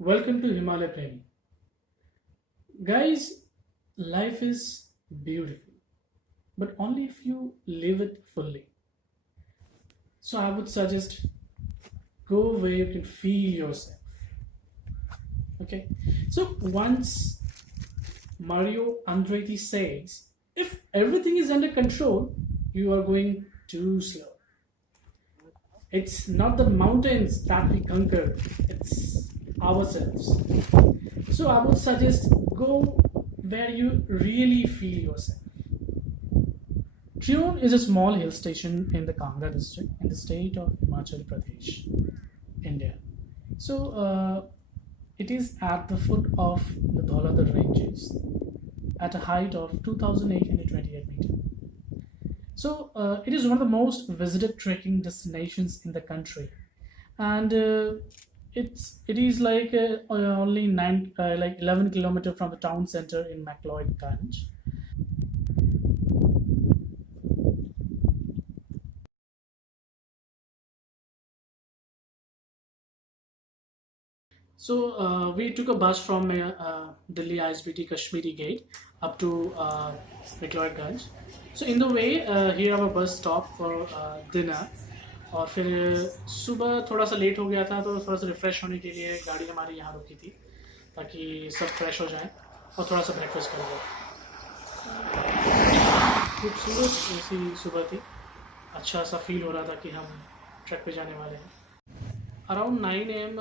Welcome to Himalaya Premi. Guys, life is beautiful, but only if you live it fully. So I would suggest go where you can feel yourself. Okay? So once Mario Andretti says, if everything is under control, you are going too slow. It's not the mountains that we conquer, it's ourselves. So I would suggest go where you really feel yourself. Trion is a small hill station in the Kangra district in the state of Himachal Pradesh, India. So it is at the foot of the Dhauladhar ranges at a height of 2,828 meters. So it is one of the most visited trekking destinations in the country, and it is like only 11 kilometer from the town center in McLeodganj. So we took a bus from Delhi ISBT Kashmiri Gate up to McLeodganj. So in the way here our bus stopped for dinner. और फिर सुबह थोड़ा सा late हो गया था तो थोड़ा सा रिफ़्रेश होने के लिए गाड़ी हमारी यहाँ रुकी थी ताकि सब फ्रेश हो जाए और थोड़ा सा ब्रेकफास्ट कर लें। खूबसूरत ऐसी सुबह थी, अच्छा सा फील हो रहा था कि हम ट्रैक पे जाने वाले हैं। अराउंड 9 AM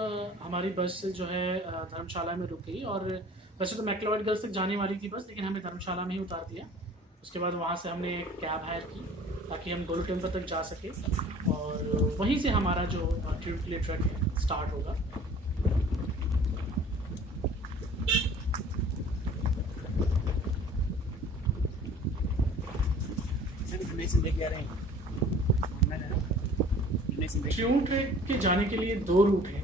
हमारी बस जो है धर्मशाला में रुक गई और वैसे तो मैक्लोडगंज तक जाने वाली थी बस, लेकिन हमें धर्मशाला में ही उतार दिया। उसके बाद वहाँ से हमने एक कैब हायर की ताकि हम गोल्डन टेम्पल तक जा सके और वहीं से हमारा जो ट्रिप के लिए ट्रैक है स्टार्ट होगा। ट्यून ट्रैक के जाने के लिए दो रूट हैं।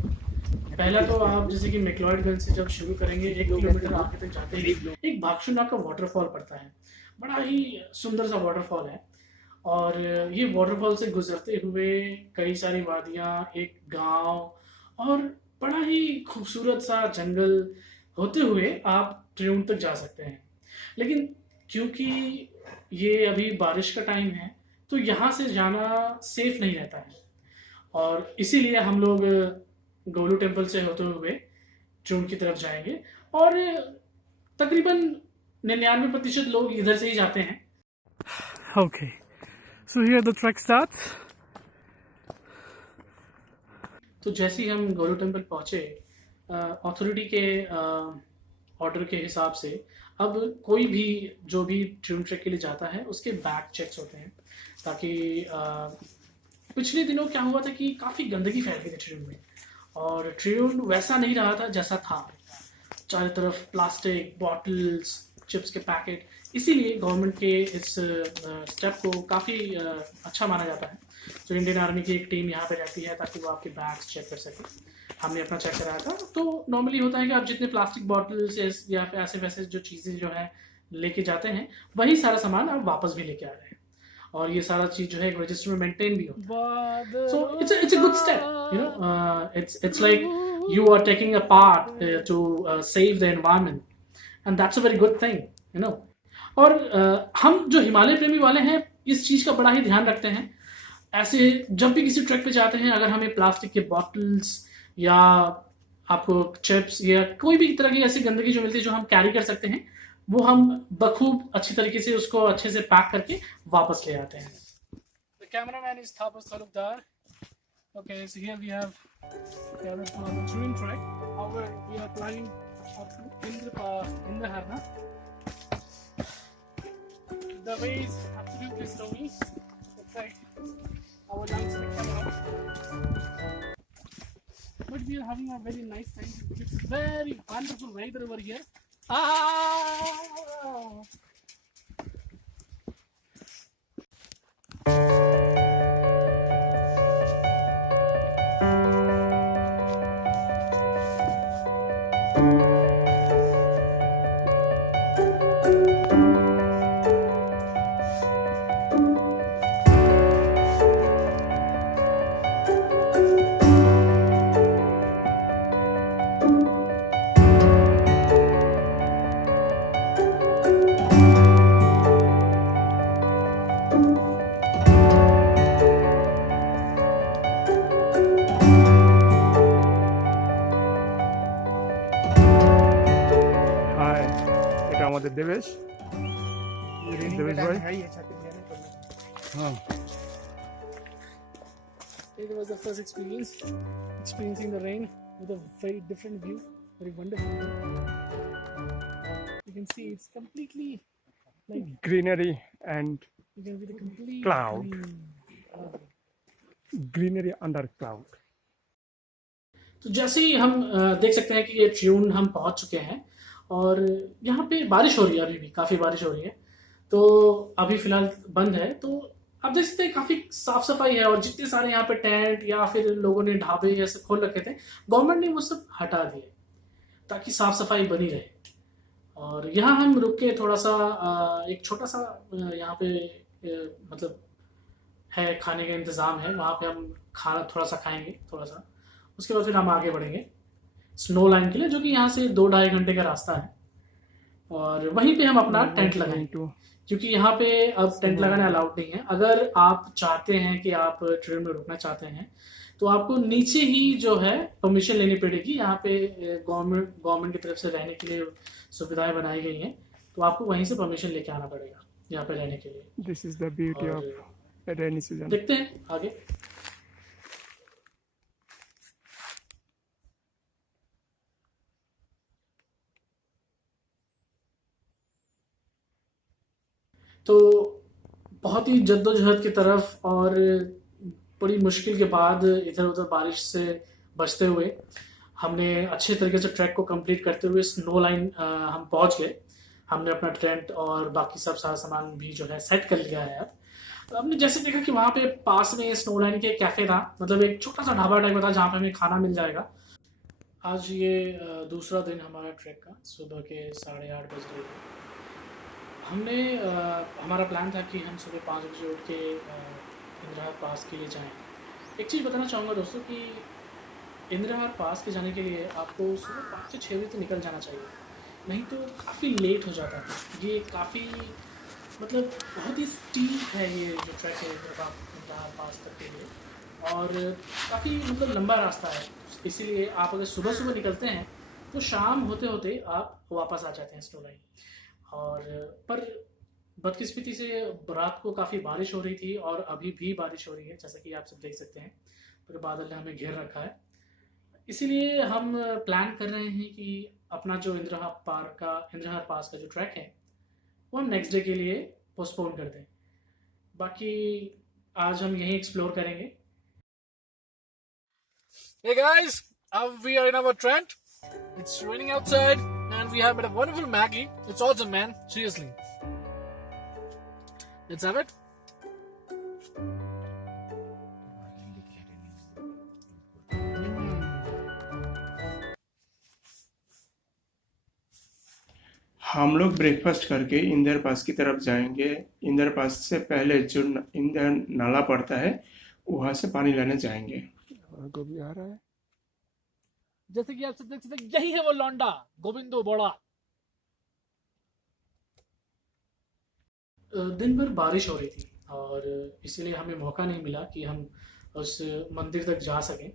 पहला तो आप जैसे कि मैक्लॉडगंज से जब शुरू करेंगे 1 किलोमीटर आगे तक जाते ही एक भागशुंडा का वाटरफॉल पड़ता है। बड़ा ही सुंदर सा वाटरफॉल है और ये वाटरफॉल से गुजरते हुए कई सारी वादियाँ, एक गांव और बड़ा ही खूबसूरत सा जंगल होते हुए आप ट्रिउन तक जा सकते हैं। लेकिन क्योंकि ये अभी बारिश का टाइम है तो यहाँ से जाना सेफ नहीं रहता है और इसीलिए हम लोग गोलू टेम्पल से होते हुए ट्रिउन की तरफ जाएंगे और तकरीबन 99% लोग इधर से ही जाते हैं। Okay, so here the trek starts. तो जैसे ही हम गोलू टेम्पल पहुंचे अथॉरिटी के ऑर्डर के हिसाब से अब कोई भी जो भी ट्रिउन ट्रैक के लिए जाता है उसके बैग चेक्स होते हैं ताकि पिछले दिनों क्या हुआ था कि काफ़ी गंदगी फैल गई थी ट्रिउन में और ट्रिउन वैसा नहीं रहा था जैसा था। चारों तरफ प्लास्टिक बॉटल्स, चिप्स के पैकेट, इसीलिए गवर्नमेंट के इस स्टेप को काफ़ी अच्छा माना जाता है। तो इंडियन आर्मी की एक टीम यहाँ पे रहती है ताकि वो आपके बैग्स चेक कर सके। हमने अपना चेक कराया था। तो नॉर्मली होता है कि आप जितने प्लास्टिक बॉटल्स या फिर ऐसे वैसे जो चीज़ें जो है लेके जाते हैं वही सारा सामान आप वापस भी लेके आ रहे हैं और ये सारा चीज़ जो है एक रजिस्टर में मेंटेन भी होता है। So it's a good step, you know, it's like you are taking a part to save the environment and that's a very good thing, you know. और हम जो हिमालय प्रेमी वाले हैं इस चीज़ का बड़ा ही ध्यान रखते हैं। ऐसे जब भी किसी ट्रैक पे जाते हैं अगर हमें प्लास्टिक के बॉटल्स या आपको चिप्स या कोई भी तरह की ऐसी गंदगी जो मिलती है जो हम कैरी कर सकते हैं वो हम बखूब अच्छी तरीके से उसको अच्छे से पैक करके वापस ले आते हैं। The cameraman is Tapas Talukdar. Okay, so here we have on the touring track. However, we are climbing up to Indraharna. The way is absolutely snowy. It's like our lungs come out. But we are having a very nice time. It's very wonderful weather over here. Ah! আমাদের দেবেশ দেবেশ ভাই হ্যাঁ It was the first experiencing the rain with a very different view, very wonderful view. You can see it's completely like greenery and you can see the complete cloud. green. greenery under cloud. तो जैसे ही हम देख सकते हैं कि ये tune हम पहुंच चुके हैं और यहाँ पे बारिश हो रही है, अभी भी काफ़ी बारिश हो रही है। तो अभी फ़िलहाल बंद है, तो आप देख सकते हैं काफ़ी साफ़ सफाई है और जितने सारे यहाँ पे टेंट या फिर लोगों ने ढाबे ऐसे खोल रखे थे, गवर्नमेंट ने वो सब हटा दिए ताकि साफ़ सफाई बनी रहे। और यहाँ हम रुक के थोड़ा सा एक छोटा सा यहाँ पे मतलब है खाने का इंतज़ाम है, वहाँ पे हम खाना थोड़ा सा खाएंगे थोड़ा सा, उसके बाद फिर हम आगे बढ़ेंगे स्नो लाइन के लिए, जो कि यहाँ से 2-2.5 घंटे का रास्ता है। और वहीं पे हम अपना टेंट लगाएंगे, क्योंकि यहाँ पे अब टेंट लगाना अलाउड नहीं है। अगर आप चाहते हैं कि आप ट्रेन में रुकना चाहते हैं तो आपको नीचे ही जो है परमिशन लेनी पड़ेगी। यहाँ पे गवर्नमेंट की तरफ से रहने के लिए सुविधाएं बनाई गई हैं, तो आपको वहीं से परमिशन लेके आना पड़ेगा यहाँ पे रहने के लिए। This is the beauty of rainy season. देखते हैं आगे। तो बहुत ही जद्दोजहद की तरफ और बड़ी मुश्किल के बाद इधर उधर बारिश से बचते हुए हमने अच्छे तरीके से ट्रैक को कंप्लीट करते हुए स्नो लाइन हम पहुंच गए। हमने अपना टेंट और बाकी सब सारा सामान भी जो है सेट कर लिया है। अब हमने जैसे देखा कि वहाँ पे पास में स्नो लाइन के कैफ़े था, मतलब एक छोटा सा ढाबा टाइप था जहाँ पे हमें खाना मिल जाएगा। आज ये दूसरा दिन हमारा ट्रैक का, सुबह के 8:30 बज रहे थे। हमने हमारा प्लान था कि हम सुबह 5 बजे उठ के इंदिरा पास के लिए जाएं। एक चीज़ बताना चाहूँगा दोस्तों कि इंदिरा पास के जाने के लिए आपको सुबह 5 से 6 बजे तो निकल जाना चाहिए, नहीं तो काफ़ी लेट हो जाता है। ये काफ़ी मतलब बहुत ही स्टीप है ये जो ट्रैक है इंदिरा पास तक के लिए, और काफ़ी मतलब लंबा रास्ता है। इसीलिए आप अगर सुबह सुबह निकलते हैं तो शाम होते होते आप वापस आ जाते हैं स्नो लाइन। और पर बदकिस्मती से रात को काफ़ी बारिश हो रही थी और अभी भी बारिश हो रही है, जैसा कि आप सब देख सकते हैं। पूरे बादल ने हमें घेर रखा है, इसीलिए हम प्लान कर रहे हैं कि अपना जो इंदिरा पास का जो ट्रैक है वो हम नेक्स्ट डे के लिए पोस्टपोन कर दें। बाकी आज हम यहीं एक्सप्लोर करेंगे। Hey guys, we are in our tent. It's raining outside and we have made a wonderful Maggie. It's awesome, man. Seriously. Let's have it. हम लोग ब्रेकफास्ट करके इंदर पास की तरफ जाएंगे। इंदर पास से पहले जो इंदर नाला पड़ता है वहां से पानी लेने जाएंगे। गोभी आ रहा है, जैसे कि आप सब देख सकते हैं, यही है वो लौंडा गोविंदो बोड़ा। दिन भर बारिश हो रही थी और इसीलिए हमें मौका नहीं मिला कि हम उस मंदिर तक जा सकें।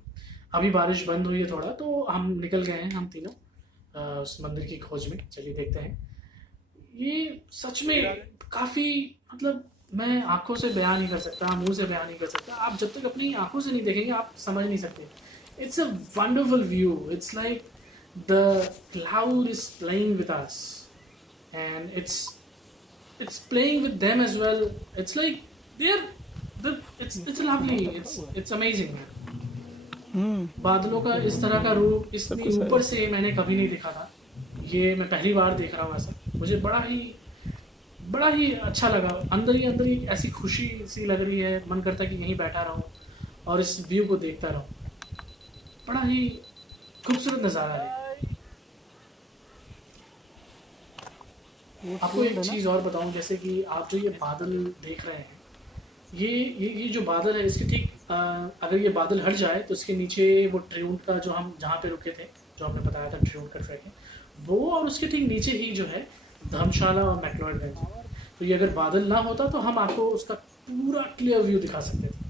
अभी बारिश बंद हुई है थोड़ा, तो हम निकल गए हैं हम तीनों उस मंदिर की खोज में। चलिए देखते हैं। ये सच में काफ़ी मतलब मैं आंखों से बयान नहीं कर सकता, मुंह से बयान नहीं कर सकता। आप जब तक अपनी आंखों से नहीं देखेंगे आप समझ नहीं सकते। It's a wonderful view. It's like the cloud is playing with us and it's playing with them as well. It's like it's lovely. It's amazing. बादलों का इस तरह का रूप इतनी ऊपर से मैंने कभी नहीं देखा था। ये मैं पहली बार देख रहा हूँ ऐसा। मुझे बड़ा ही अच्छा लगा। अंदर ही अंदर एक ऐसी खुशी सी लग रही है, मन करता है कि यहीं बैठा रहूँ और इस व्यू को देखता रहूँ। बड़ा ही खूबसूरत नज़ारा है। आपको एक चीज़ और बताऊं, जैसे कि आप जो ये बादल देख रहे हैं, ये जो बादल है इसके ठीक अगर ये बादल हट जाए तो इसके नीचे वो ट्रिउंड का जो हम जहाँ पे रुके थे, जो हमने बताया था ट्रिउंड का ट्रैक है वो, और उसके ठीक नीचे ही जो है धर्मशाला और मैक्लोडगंज। तो ये अगर बादल ना होता तो हम आपको उसका पूरा क्लियर व्यू दिखा सकते थे।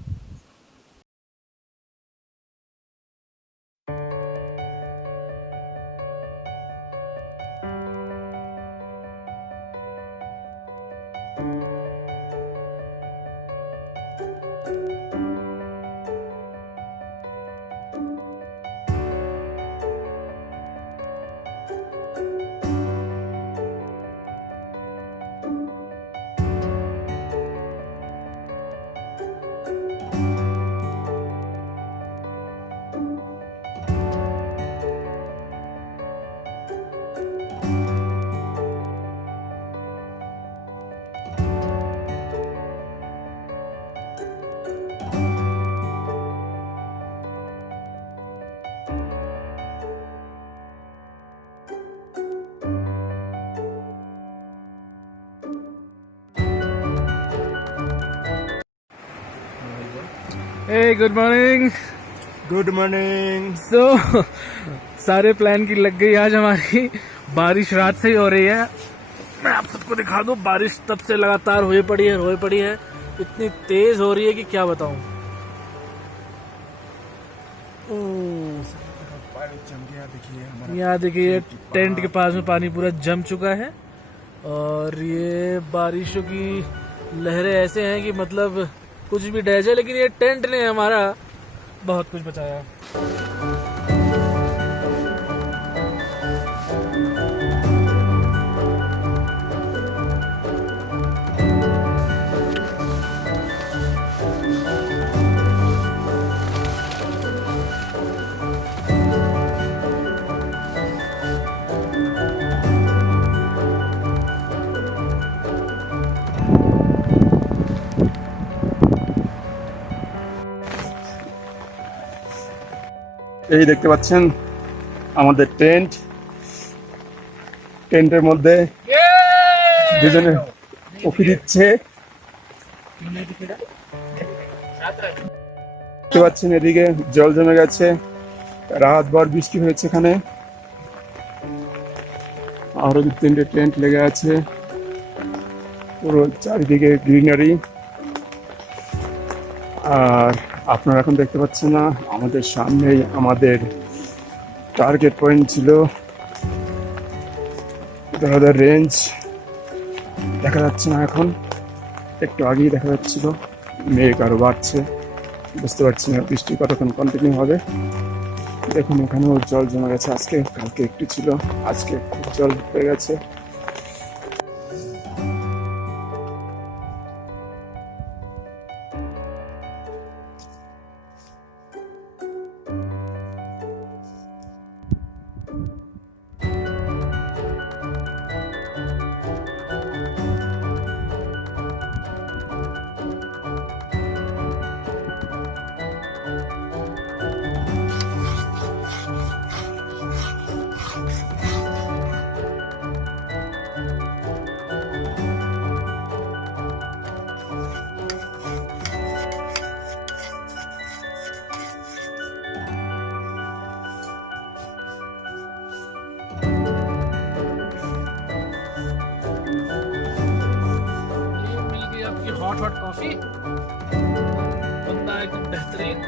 Hey, good morning. Good morning. So, सारे प्लान की लग गई आज हमारी। बारिश रात से ही हो रही है। मैं आप सबको दिखा दूं, बारिश तब से लगातार हुई पड़ी है। इतनी तेज हो रही है कि क्या बताऊं। यहाँ देखिए टेंट के पास में पानी पूरा जम चुका है और ये बारिशों की लहरें ऐसे हैं कि मतलब कुछ भी डह जाए, लेकिन ये टेंट ने हमारा बहुत कुछ बचाया। এই দেখতে পাচ্ছেন আমাদের টেন্টের মধ্যে দুজনে কফি দিচ্ছে। দেখতে পাচ্ছেন এদিকে জল জমে গেছে, রাতভর বৃষ্টি হয়েছে এখানে। আরো দু তিনটে টেন্ট লেগে আছে, পুরো চারিদিকে গ্রিনারি। আর আপনারা এখন দেখতে পাচ্ছেন না, আমাদের সামনেই আমাদের টার্গেট পয়েন্ট ছিল। আমাদের রেঞ্জ দেখা যাচ্ছে না এখন, একটু আগেই দেখা যাচ্ছিল। মেঘ আরো বাড়ছে, বুঝতে পারছি না বৃষ্টি কতক্ষণ কন্টিনিউ হবে। দেখুন এখানেও জল জমে গেছে, আজকে কালকে একটু ছিল, আজকে খুব জল হয়ে গেছে। हॉट कॉफी, बंदा एकदम बेहतरीन।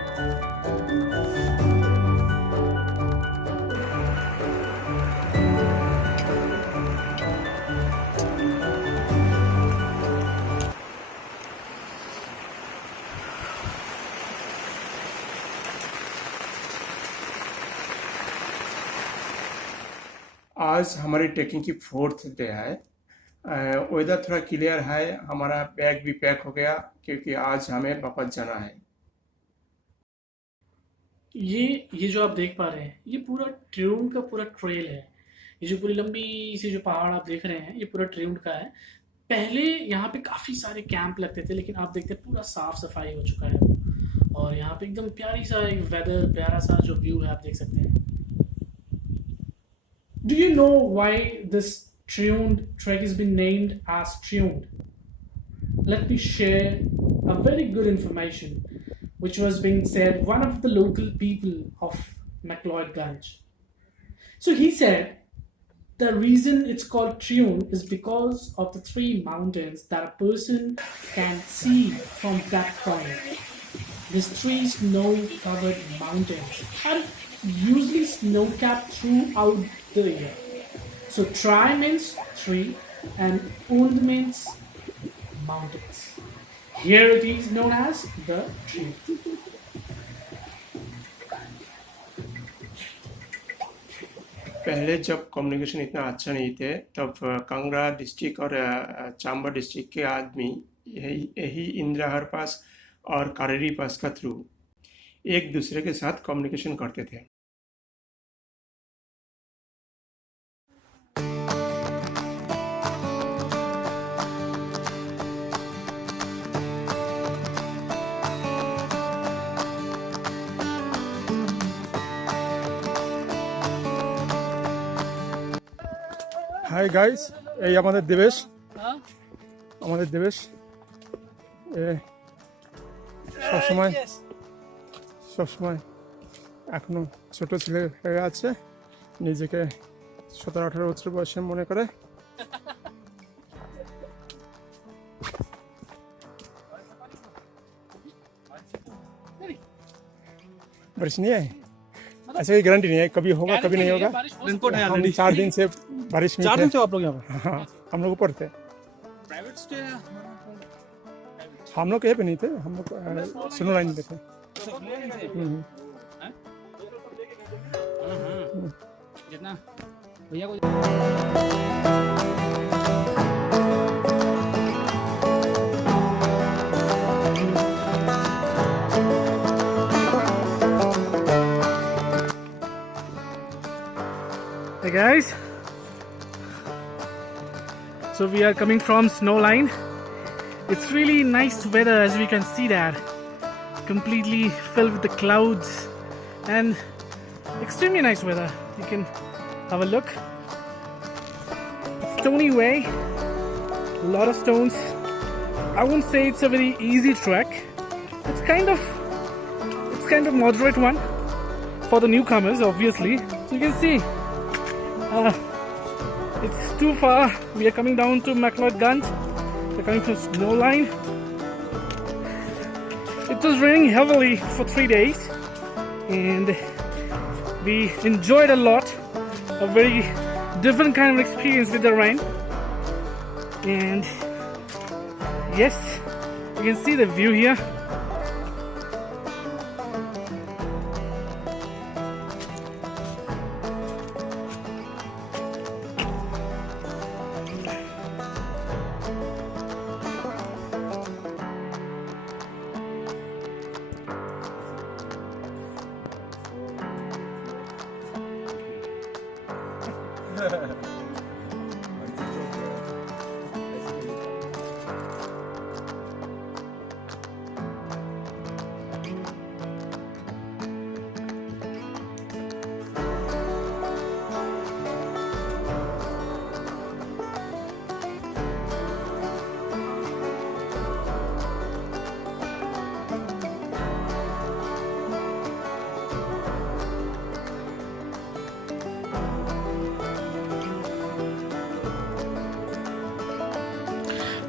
आज हमारी ट्रैकिंग की 4th डे है। वेदर थोड़ा क्लियर है, हमारा बैग भी पैक हो गया क्योंकि आज हमें वापस जाना है। ये जो आप देख पा रहे हैं, ये पूरा ट्रिउंड का पूरा ट्रेल है। ये जो पूरी लंबी सी जो पहाड़ आप देख रहे हैं, ये पूरा ट्रिउंड का है। पहले यहाँ पे काफ़ी सारे कैंप लगते थे, लेकिन आप देखते हैं पूरा साफ सफाई हो चुका है वो। और यहाँ पे एकदम प्यारी सा एक वेदर, प्यारा सा जो व्यू है आप देख सकते हैं। Do you know why this Triund trek has been named as Triund? Let me share a very good information which was being said one of the local people of McLeodganj. So he said the reason it's called Triund is because of the 3 mountains that a person can see from that point. These 3 snow-covered mountains are usually snow-capped throughout the year. So Tri means 3 and Und means mountains. Here it is known as the Tri. पहले जब communication इतना अच्छा नहीं थे, तब Kangra district और Chamba district के आदमी यही इंद्रहर पास और कारेरी पास का थ्रू एक दूसरे के साथ कम्युनिकेशन करते थे। হাই গাইস, এই আমাদের দেবেশ, সবসময় সবসময় এখনো ছোট ছেলে হয়ে আছে, নিজেকে 17-18 বছর বয়সে মনে করে। बारिश नहीं है, ऐसे कोई गारंटी नहीं है, कभी होगा कभी नहीं होगा। रेनकोट है हम ऑलरेडी। 4 दिन से बारिश में 4 थे। दिन से आप लोग यहाँ पर? हाँ, हम लोग ऊपर थे, प्राइवेट स्टे है? हम लोग कहीं पे नहीं थे, हम लोग स्नो लाइन पे थे। जितना भैया को Hey guys, so we are coming from Snowline. It's really nice weather, as we can see that, completely filled with the clouds and extremely nice weather. You can have a look. Stony way, a lot of stones. I won't say it's a very easy trek. It's kind of moderate one for the newcomers, obviously. So you can see it's too far. We are coming down to McLeodganj. We're coming from Snowline. It was raining heavily for 3 days and we enjoyed a lot. A very different kind of experience with the rain. And yes, you can see the view here.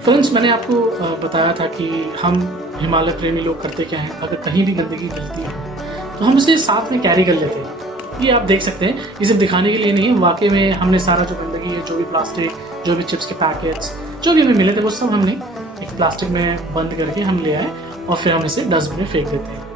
Friends, मैंने आपको बताया था कि हम हिमालय प्रेमी लोग करते क्या हैं, अगर कहीं भी गंदगी मिलती है तो हम उसे साथ में कैरी कर लेते हैं। ये आप देख सकते हैं, ये सिर्फ दिखाने के लिए नहीं है, वाकई में हमने सारा जो गंदगी है, जो भी प्लास्टिक, जो भी चिप्स के पैकेट्स, जो भी हमें मिले थे, वो सब हमने एक प्लास्टिक में बंद करके हम ले आए और फिर हम इसे डस्टबिन में फेंक देते हैं।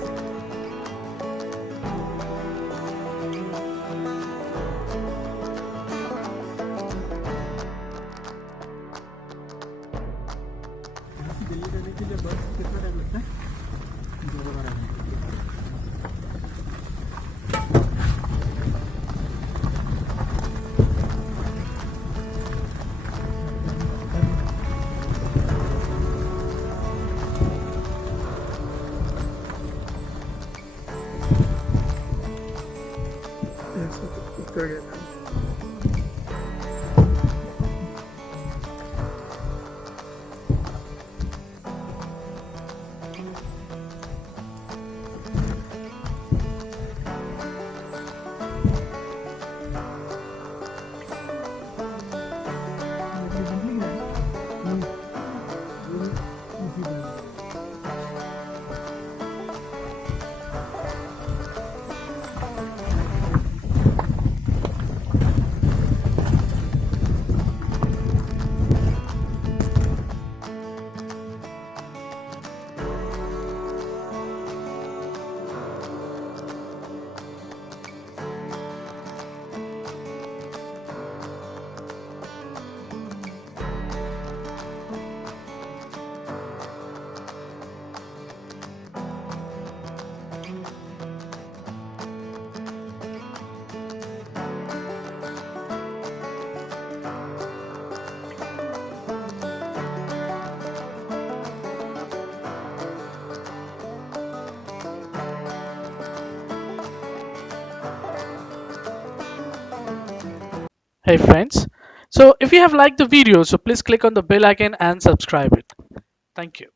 उतर गए थे। Hey friends, so if you have liked the video, so please click on the bell icon and subscribe it. Thank you.